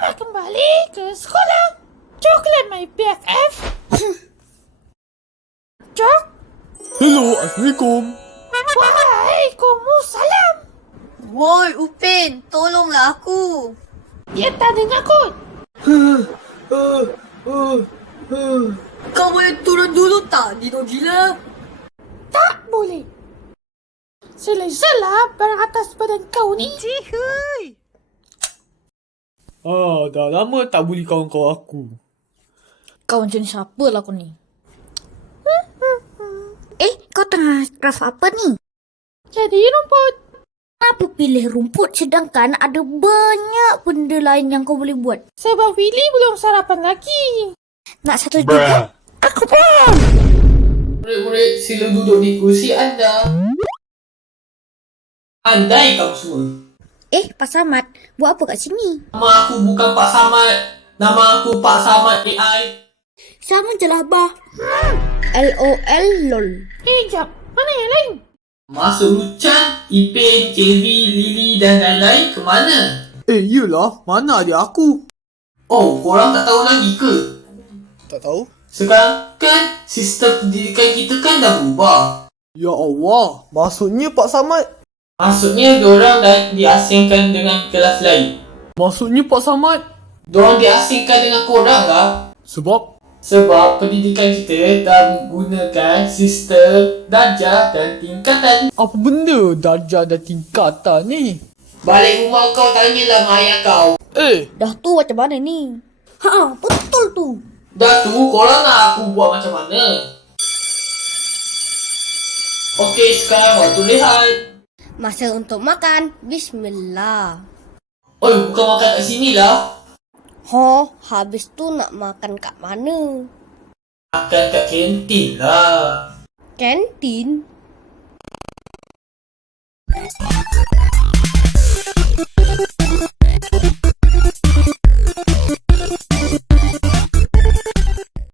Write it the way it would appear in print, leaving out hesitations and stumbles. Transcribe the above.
Selamat kembali ke sekolah. Coklat my BFF. Cok. Hello, Assalamualaikum. Waalaikumsalam. Woi, Upin, tolonglah aku. Dia tak dengar kot. Kau boleh turun dulu tak, Dino gila? Tak boleh. Sila-sila barang atas badan kau ni. Dah lama tak bully kawan-kawan aku. Kau macam siapa lah kau ni? Kau tengah craft apa ni? Jadi rumput. Kenapa pilih rumput sedangkan ada banyak benda lain yang kau boleh buat? Sebab Willy belum sarapan lagi. Nak satu juga? Aku pun. Murid-murid, sila duduk di kursi anda. Andai kamu semua. Pak Samad, buat apa kat sini? Nama aku bukan Pak Samad. Nama aku Pak Samad AI. Sama je lah, bah. LOL lol. Jap. Mana yang lain? Masuk Luchan, Ipin, JV, Lily dan lain-lain ke mana? Yelah, mana adik aku? Oh, korang tak tahu lagi ke? Tak tahu. Sekarang kan sistem pendidikan kita kan dah berubah. Ya Allah, maksudnya Pak Samad? Maksudnya diorang dah diasingkan dengan kelas lain. Maksudnya Pak Samad? Diorang diasingkan dengan korang lah. Sebab pendidikan kita dah menggunakan sistem darjah dan tingkatan. Apa benda darjah dan tingkatan ni? Balik rumah kau tanyalah mak ayah kau. Dah tu macam mana ni? Betul tu. Dah tu korang nak aku buat macam mana? Okey, sekarang waktu lihat. Masa untuk makan. Bismillah. Oi, bukan makan kat sini lah. Habis tu nak makan kat mana? Makan kat kantin lah. Kantin?